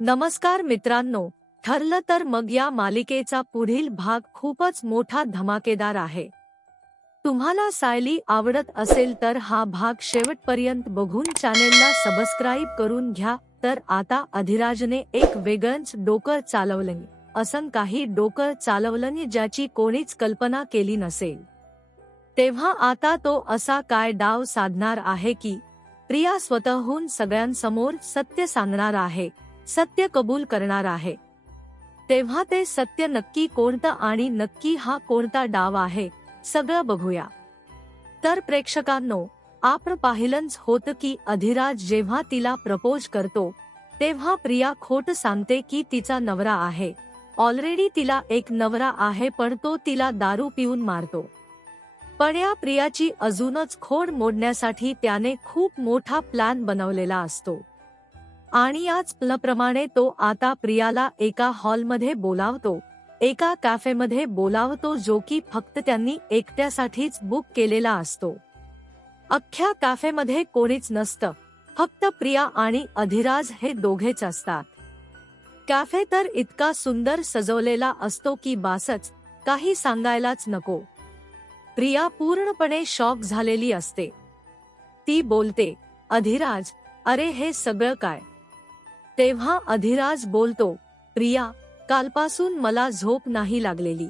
नमस्कार मित्रांनो, ठरलं तर मग या मालिकेचा पुढील भाग खूपच मोठा धमाकेदार आहे. तुम्हाला सायली आवडत असेल तर हा भाग शेवटपर्यंत बघून चॅनेलला सबस्क्राईब करून घ्या. तर आता अधिराजने एक वेगळंच डोकं चालवलं, असं काही डोकं चालवलं ज्याची कोणीच कल्पना केली नसेल. तेव्हा आता तो असा काय डाव साधणार आहे की प्रिया स्वतःहून सगळ्यांसमोर सत्य सांगणार आहे, सत्य कबूल करणार आहे. तेव्हा ते सत्य नक्की कोणतं आणि नक्की हा कोणता डाव आहे, सगळं बघूया. तर प्रेक्षकांनो, आपण पाहिलंच होतं की अधिराज जेव्हा तिला प्रपोज करतो तेव्हा प्रिया खोट सांगते की तिचा नवरा आहे. ऑलरेडी तिला एक नवरा आहे, पण तो तिला दारू पिऊन मारतो. पण या प्रियाची अजूनच खोड मोडण्यासाठी त्याने खूप मोठा प्लॅन बनवलेला असतो. आणि याच प्लॅनप्रमाणे तो आता प्रियाला एका हॉलमध्ये बोलावतो, एका कॅफेमध्ये बोलावतो, जो की फक्त त्यांनी एकट्यासाठीच बुक केलेला असतो. अख्ख्या कॅफेमध्ये कोणीच नसतं, फक्त प्रिया आणि अधिराज हे दोघेच असतात. कॅफे तर इतका सुंदर सजवलेला असतो की बासच, काही सांगायलाच नको. प्रिया पूर्णपणे शॉक झालेली असते. ती बोलते, अधिराज, अरे हे सगळं काय? तेव्हा अधिराज बोलतो, प्रिया, कालपासून मला झोप नाही लागलेली.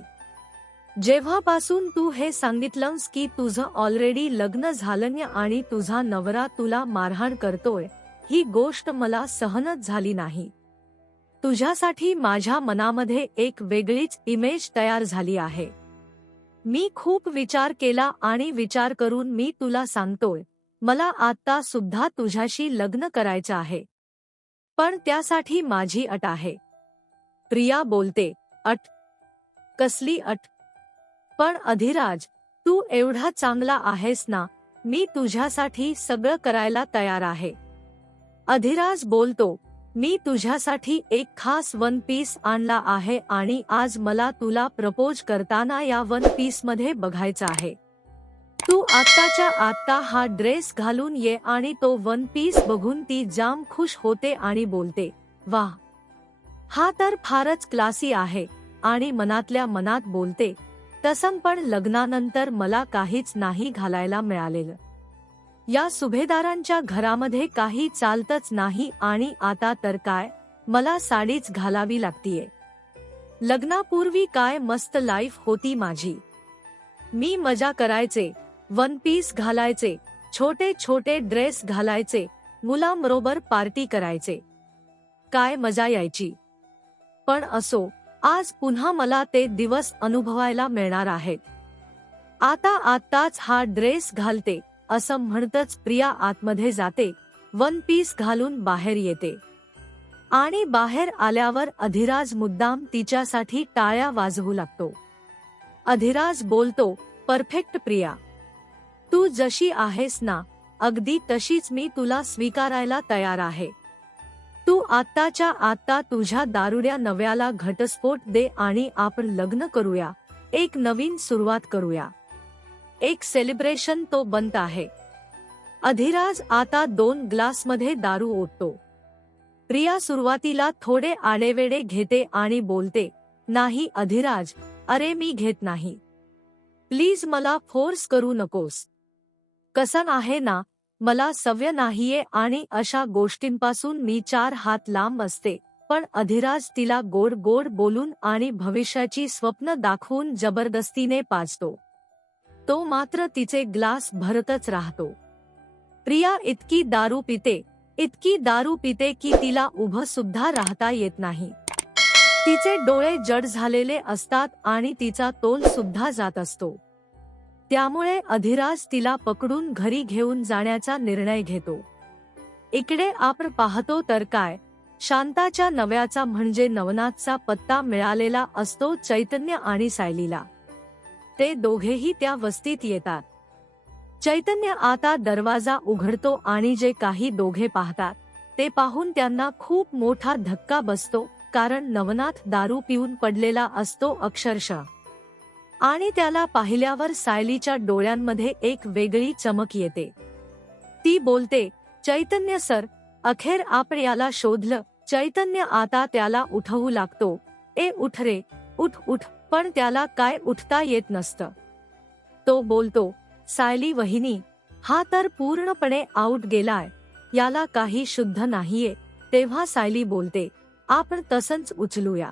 जेव्हापासून तू हे सांगितलंस की तुझं ऑलरेडी लग्न झालं आणि तुझा नवरा तुला मारहाण करतोय, ही गोष्ट मला सहनच झाली नाही. तुझ्यासाठी माझ्या मनामध्ये एक वेगळीच इमेज तयार झाली आहे. मी खूप विचार केला आणि विचार करून मी तुला सांगतोय, मला आता सुद्धा तुझ्याशी लग्न करायचं आहे. पण त्यासाठी माझी अट आहे. प्रिया बोलते, अट? कसली अट? पण अधिराज, तू एवढा चांगला आहेस ना, मी तुझ्यासाठी सगळं करायला तयार आहे. अधिराज बोलतो, मी तुझ्यासाठी एक खास वन पीस आणला आहे आणि आज मला तुला प्रपोज करताना या वन पीस मध्ये बघायचं आहे. तू आत्ताच्या आत्ता हा ड्रेस घालून ये. आणि तो वन पीस बघून ती जाम खुश होते आणि बोलते, वाह, हा तर फारच क्लासी आहे. आणि मनातल्या मनात बोलते, तसं पण लग्नानंतर मला काहीच नाही घालायला मिळालेलं. या सुभेदारांच्या घरामध्ये काही चालतच नाही आणि आता तर काय, मला साडीच घालावी लागतीये. लग्नापूर्वी काय मस्त लाईफ होती माझी. मी मजा करायचे, वन पीस घालायचे, छोटे छोटे ड्रेस घालायचे, मुलांबरोबर पार्टी करायचे. काय मजा यायची. पण असो, आज पुन्हा मला ते दिवस अनुभवायला मिळणार आहेत. आताच हा ड्रेस घालते, असं म्हणतच प्रिया आतमध्ये जाते, वन पीस घालून बाहेर येते. आणि बाहेर आल्यावर अधिराज मुद्दाम तिच्यासाठी टाळ्या वाजवू लागतो. अधिराज बोलतो, परफेक्ट प्रिया, तू जशी आहेस ना, अगदी तशीच मी तुला स्वीकारायला तयार आहे. तू आत्ताच्या आत्ता तुझ्या दारुड्या नव्याला घटस्फोट दे आणि आपण लग्न करूया, एक नवीन सुरुवात करूया. एक सेलिब्रेशन तो बनत आहे. अधिराज आता 2 ग्लासमध्ये दारू ओततो. प्रिया सुरुवातीला थोडे आडेवेडे घेते आणि बोलते, नाही अधिराज, अरे मी घेत नाही. प्लीज मला फोर्स करू नकोस. कसं आहे ना, मला सवय नाहीये आणि अशा गोष्टींपासून मी 4 हात लांब असते. पण अधिराज तिला गोड गोड बोलून आणि भविष्याची स्वप्न दाखवून जबरदस्तीने पाजतो. तो मात्र तिचे ग्लास भरतच राहतो. प्रिया इतकी दारू पिते की तिला उभं सुद्धा राहता येत नाही. तिचे डोळे जड झालेले असतात आणि तिचा तोल सुद्धा जात असतो. त्यामुळे अधिराज तिला पकडून घरी घेऊन जाण्याचा निर्णय घेतो. इकडे आपण पाहतो तर काय, शांताच्या नव्याचा म्हणजे नवनाथचा पत्ता मिळालेला असतो चैतन्य आणि सायलीला. ते दोघेही त्या वस्तीत येतात. चैतन्य आता दरवाजा उघडतो आणि जे काही दोघे पाहतात ते पाहून त्यांना खूप मोठा धक्का बसतो, कारण नवनाथ दारू पिऊन पडलेला असतो अक्षरशः. आणि त्याला पाहिल्यावर सायलीच्या डोळ्यांमध्ये एक वेगळी चमक येते. ती बोलते, चैतन्य सर, अखेर आपण याला शोधलं. चैतन्य आता त्याला उठवू लागतो, ए उठ रे, उठ उठ, पण त्याला काय उठता येत नसतं. तो बोलतो, सायली वहिनी, हा तर पूर्णपणे आऊट गेलाय, याला काही शुद्ध नाहीये. तेव्हा सायली बोलते, आपण तसंच उचलूया.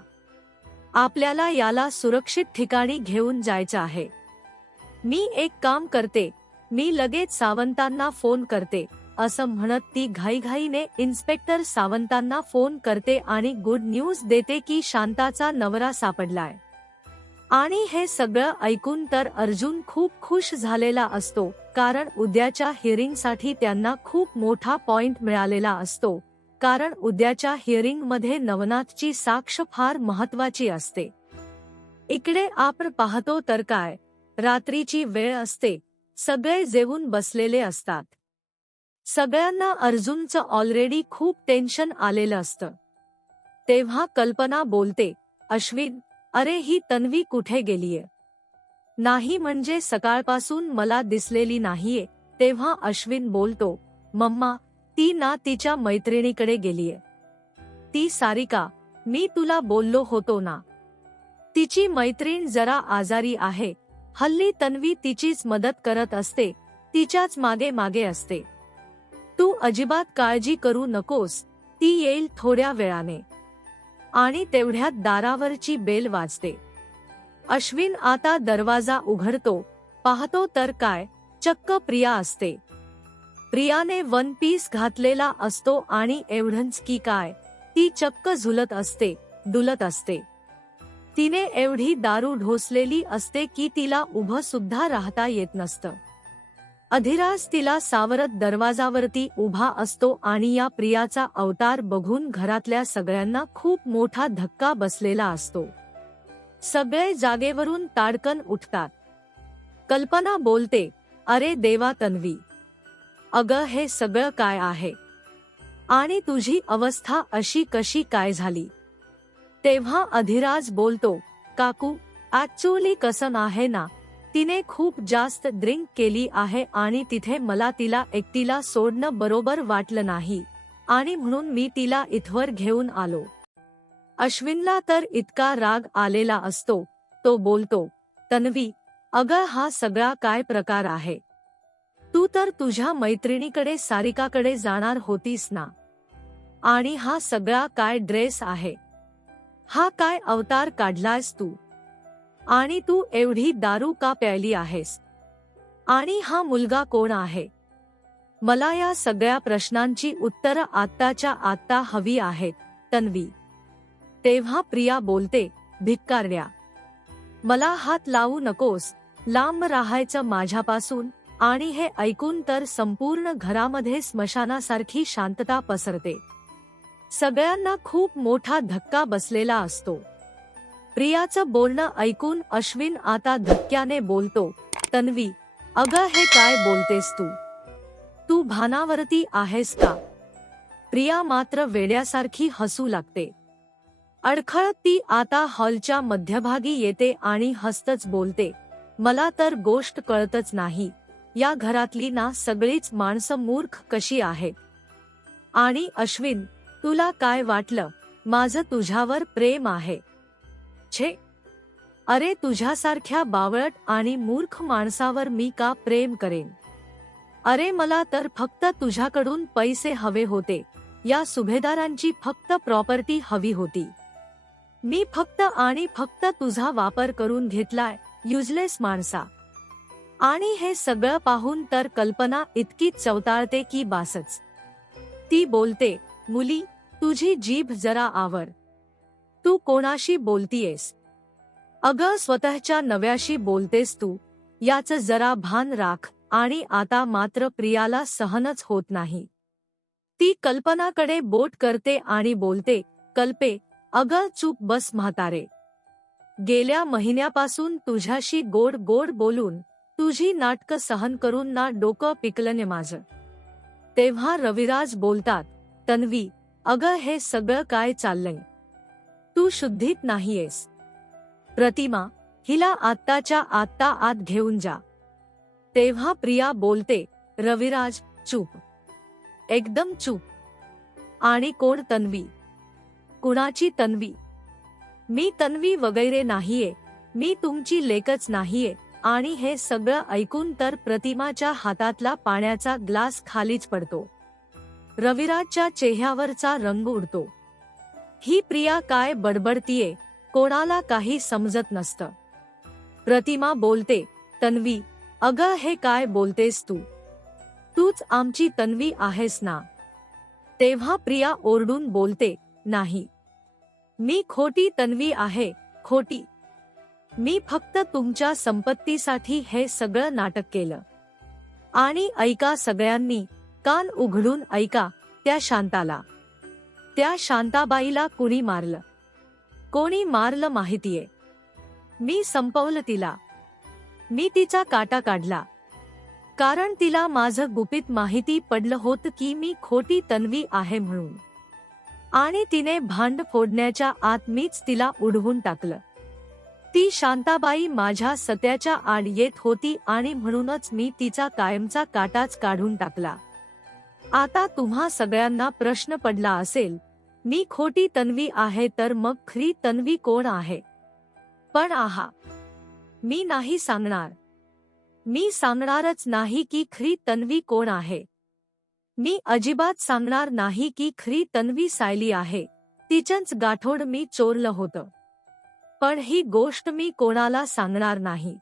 आपल्याला याला सुरक्षित ठिकाणी घेऊन जायचं आहे. मी एक काम करते, मी लगेच सावंतांना फोन करते. असं म्हणत ती घाईघाईने इन्स्पेक्टर सावंतांना फोन करते आणि गुड न्यूज देते की शांताचा नवरा सापडलाय. आणि हे सगळं ऐकून तर अर्जुन खूप खुश झालेला असतो, कारण उद्याच्या हिअरिंगसाठी त्यांना खूप मोठा पॉइंट मिळालेला असतो. कारण उद्याच्या हिअरिंग मध्ये नवनाथची साक्ष फार महत्वाची असते. इकडे आपण पाहतो तर काय, रात्रीची वेळ असते, सगळे जेवून बसलेले असतात. सगळ्यांना अर्जुनचं ऑलरेडी खूप टेन्शन आलेलं असतं. तेव्हा कल्पना बोलते, अश्विन, अरे ही तन्वी कुठे गेलीये? नाही म्हणजे सकाळपासून मला दिसलेली नाहीये. तेव्हा अश्विन बोलतो, मम्मा, ती ना तिच्या मैत्रिणीकडे गेलीये. ती सारिका, मी तुला बोललो होतो ना, तिची मैत्रीण जरा आजारी आहे. हल्ली तन्वी तिचीच मदत करत असते, तिच्याच मागे मागे असते. तू अजिबात काळजी करू नकोस, ती येईल थोड्या वेळाने. आणि तेवढ्यात दारावरची बेल वाजते. अश्विन आता दरवाजा उघडतो, पाहतो तर काय, चक्क प्रिया असते. प्रियाने वन पीस घातलेला असतो आणि एवढंच की काय, ती चक्क झुलत असते, डुलत असते. तिने एवढी दारू ढोसलेली असते की तिला उभं सुद्धा राहता येत नसतं. अधिराज तिला सावरत दरवाजावरती उभा असतो आणि या प्रियाचा अवतार बघून घरातल्या सगळ्यांना खूप मोठा धक्का बसलेला असतो. सगळे जागेवरून ताडकन उठतात. कल्पना बोलते, अरे देवा तन्वी, अगं हे सगळं काय आहे? आणि तुझी अवस्था अशी कशी काय झाली? तेव्हा अधिराज बोलतो, काकू, ऍक्च्युअली कसं आहे ना, तिने खूप जास्त ड्रिंक केली आहे आणि तिथे मला तिला एकटीला सोडणं बरोबर वाटलं नाही आणि म्हणून मी तिला इथवर घेऊन आलो. अश्विनला तर इतका राग आलेला असतो, तो बोलतो, तन्वी, अगं हा सगळा काय प्रकार आहे? तू तर तुझ्या मैत्रिणीकडे सारिकाकडे जाणार होतीस ना, आणि हा सगळा काय ड्रेस आहे? हा काय अवतार काढलायस तू? आणि तू एवढी दारू का प्यायली आहेस? आणि हा मुलगा कोण आहे? मला या सगळ्या प्रश्नांची उत्तरं आत्ताच्या आत्ता हवी आहेत, तन्वी. तेव्हा प्रिया बोलते, भिक्कारड्या, मला हात लावू नकोस, लांब राहायचं माझ्यापासून. आणि हे ऐकून तर संपूर्ण घरामध्ये स्मशानासारखी शांतता पसरते. सगळ्यांना खूप मोठा धक्का बसलेला असतो. प्रियाचं बोलणं ऐकून अश्विन आता धक्क्याने बोलतो, तन्वी, अगं हे काय बोलतेस तू? तू भानावरती आहेस का? प्रिया मात्र वेड्यासारखी हसू लागते. अडखळत ती आता हॉलच्या मध्यभागी येते आणि हसतच बोलते, मला तर गोष्ट कळतच नाही, या घरातली ना सगळीच माणसं मूर्ख कशी आहेत. आणि अश्विन, तुला काय वाटलं, माझं तुझ्यावर प्रेम आहे? छे, अरे तुझ्यासारख्या बावळट आणि मूर्ख माणसावर मी का प्रेम करेन? अरे मला तर फक्त तुझ्याकडून पैसे हवे होते, या सुभेदारांची फक्त प्रॉपर्टी हवी होती. मी फक्त आणि फक्त तुझा वापर करून घेतलाय, युजलेस माणसा. आणि हे सगळं पाहून तर कल्पना इतकी चवताळते की बासच. ती बोलते, मुली, तुझी जीभ जरा आवर. तू कोणाशी बोलतीयेस? अगं स्वतःच्या नव्याशी बोलतेस तू, याचं जरा भान राख. आणि आता मात्र प्रियाला सहनच होत नाही. ती कल्पनाकडे बोट करते आणि बोलते, कल्पे, अगं चूप बस म्हातारे. गेल्या महिन्यापासून तुझ्याशी गोड गोड बोलून, तुझी नाटकं सहन करून ना डोकं पिकलंय माझं. तेव्हा रविराज बोलतात, तन्वी, अगं हे सगळं काय चाललंय? तू शुद्धीत नाहीयेस. प्रतिमा, हिला आत्ताच्या आत्ता आत घेऊन जा. तेव्हा प्रिया बोलते, रविराज, चूप, एकदम चूप. आणि कोण तन्वी? कुणाची तन्वी? मी तन्वी वगैरे नाहीये, मी तुमची लेकच नाहीये. आणि हे सगळं ऐकून तर प्रतिमाच्या हातातला पाण्याचा ग्लास खालीच पडतो. रविराजच्या चेहऱ्यावरचा रंग उडतो. ही प्रिया काय बडबडतीये, कोणाला काही समजत नसतं. प्रतिमा बोलते, तन्वी, अगं हे काय बोलतेस तू? तूच आमची तन्वी आहेस ना? तेव्हा प्रिया ओरडून बोलते, नाही, मी खोटी तन्वी आहे, खोटी. मी फक्त तुमच्या संपत्तीसाठी हे सगळं नाटक केलं. आणि ऐका सगळ्यांनी, कान उघडून ऐका, त्या शांताबाईला कुणी मारलं? कोणी मारलं माहितीये? मी संपवलं तिला. मी तिचा काटा काढला. कारण तिला माझं गुपित माहिती पडलं होतं की मी खोटी तन्वी आहे म्हणून. आणि तिने भांड फोडण्याच्या आत मीच तिला उडवून टाकलं. ती शांताबाई माझ्या सत्याच्या आड येत होती आणि म्हणूनच मी तिचा कायमचा काटाच काढून टाकला. आता तुम्हा सगळ्यांना प्रश्न पडला असेल, मी खोटी तन्वी आहे तर मग खरी तन्वी कोण आहे? पण आहा, मी नाही सांगणार. मी सांगणारच नाही की खरी तन्वी कोण आहे. मी अजिबात सांगणार नाही की खरी तन्वी सायली आहे. तिचंच गाठोड मी चोरलं होतं. पण ही गोष्ट मी कोणाला सांगणार नाही.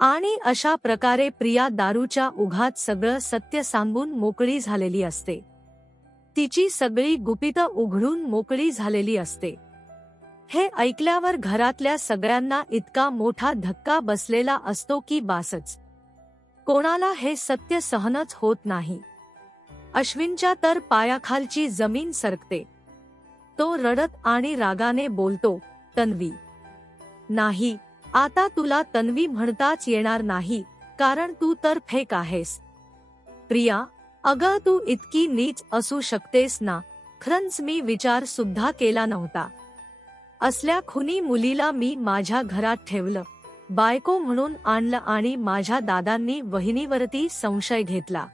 आणि अशा प्रकारे प्रिया दारूच्या उघात सगळं सत्य सांगून मोकळी झालेली असते. तिची सगळी गुपितं उघडून मोकळी झालेली असते. हे ऐकल्यावर घरातल्या सगळ्यांना इतका मोठा धक्का बसलेला असतो की बासच. कोणाला हे सत्य सहनच होत नाही. अश्विनच्या तर पायाखालची जमीन सरकते. तो रडत आणि रागाने बोलतो, तन्वी नाही, आता तुला तन्वी म्हणताच येणार नाही, कारण तू तर फेक आहेस. प्रिया, अगं तू इतकी नीच असू शकतेस ना? खरंच मी विचार सुद्धा केला नव्हता. असल्या खुनी मुलीला मी माझ्या घरात ठेवलं, बायको म्हणून आणलं आणि माझ्या दादांनी वहिनीवरती संशय घेतला.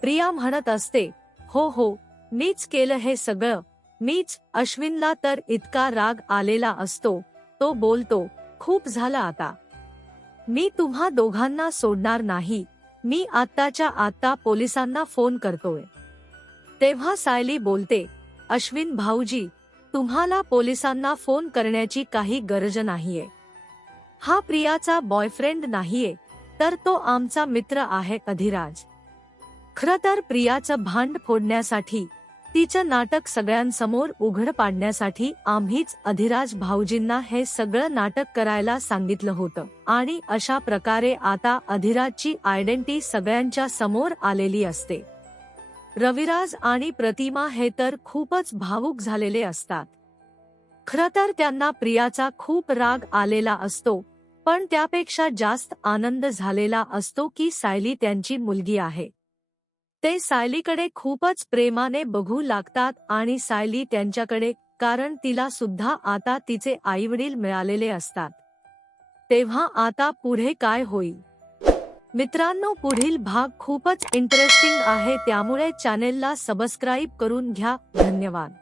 प्रिया म्हणत असते, हो हो, मीच केलं हे सगळं, मीच. अश्विनला तर इतका राग आलेला असतो. तो बोलतो, खूप झालं आता. मी तुम्हा दोघांना सोडणार नाही. मी आत्ताच्या आत्ता पोलिसांना फोन करतोय. तेव्हा सायली बोलते, अश्विन भाऊजी, तुम्हाला पोलिसांना फोन करण्याची काही गरज नाहीये. हा प्रियाचा बॉयफ्रेंड नाहीये, तर तो आमचा मित्र आहे अधिराज. खरं तर प्रियाचं भांड फोडण्यासाठी, तिचं नाटक सगळ्यांसमोर उघड पाडण्यासाठी आम्हीच अधिराज भाऊजींना हे सगळं नाटक करायला सांगितलं होतं. आणि अशा प्रकारे आता अधिराजची आयडेंटिटी सगळ्यांच्या समोर आलेली असते. रविराज आणि प्रतिमा हे तर खूपच भावुक झालेले असतात. खरं तर त्यांना प्रियाचा खूप राग आलेला असतो, पण त्यापेक्षा जास्त आनंद झालेला असतो की सायली त्यांची मुलगी आहे. ते सायलीकडे खूपच प्रेमाने बघू लागतात आणि सायली त्यांच्याकडे, कारण तिला सुद्धा आता तिचे आईवडील मिळालेले असतात. तेव्हा आता पुढे काय होईल? मित्रांनो, पुढील भाग खूपच इंटरेस्टिंग आहे, त्यामुळे चॅनेलला सबस्क्राईब करून घ्या. धन्यवाद.